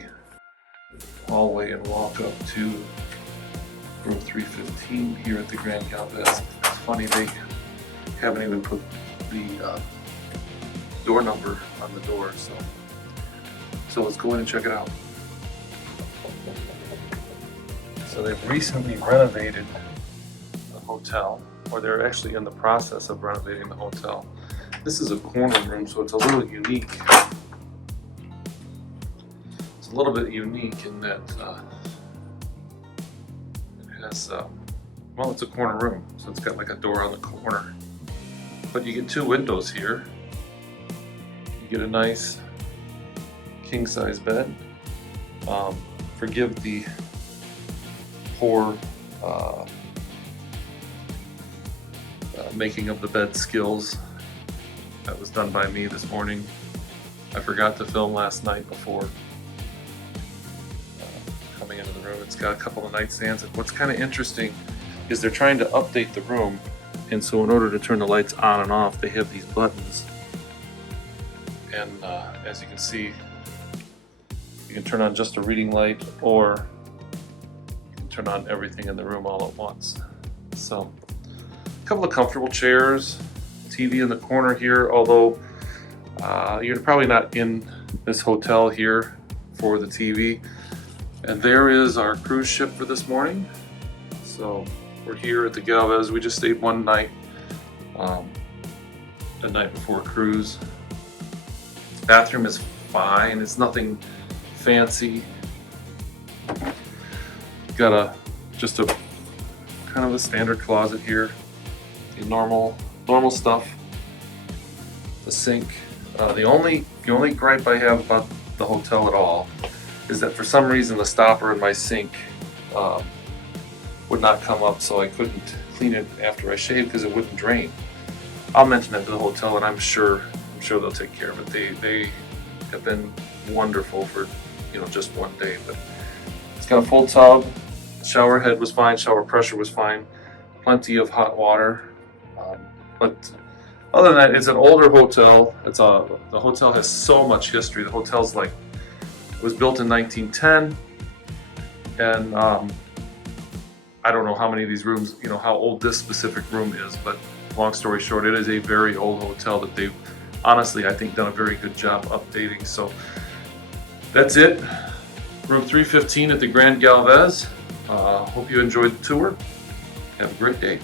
the hallway and walk up to room 315 here at the Grand Galvez. It's funny, they haven't even put the door number on the door, so let's go in and check it out. So they've recently renovated the hotel, or they're actually in the process of renovating the hotel. This is a corner room, so it's a little unique. It's a little bit unique in that it has, well, it's a corner room, so it's got like a door on the corner. But you get two windows here. You get a nice king-size bed. Forgive the poor making of the bed skills. That was done by me this morning. I forgot to film last night before coming into the room. It's got a couple of nightstands, and what's kind of interesting is they're trying to update the room, and so in order to turn the lights on and off, they have these buttons. And as you can see, you can turn on just a reading light, or you can turn on everything in the room all at once. So, a couple of comfortable chairs, TV in the corner here, although you're probably not in this hotel here for the TV. And there is our cruise ship for this morning. So we're here at the Galvez. We just stayed one night, the night before cruise. Bathroom is fine. It's nothing fancy. Got just a kind of a standard closet here. The normal stuff. The sink. The only gripe I have about the hotel at all is that for some reason the stopper in my sink would not come up, so I couldn't clean it after I shaved because it wouldn't drain. I'll mention that to the hotel, and I'm sure they'll take care of it. They have been wonderful for just one day. But it's got a full tub. Shower head was fine. Shower pressure was fine. Plenty of hot water. But other than that, it's an older hotel. The hotel has so much history. The hotel's was built in 1910, and I don't know how many of these rooms, how old this specific room is, but long story short, it is a very old hotel that they've honestly, I think, done a very good job updating. So that's it. Room 315 at the Grand Galvez. Hope you enjoyed the tour. Have a great day.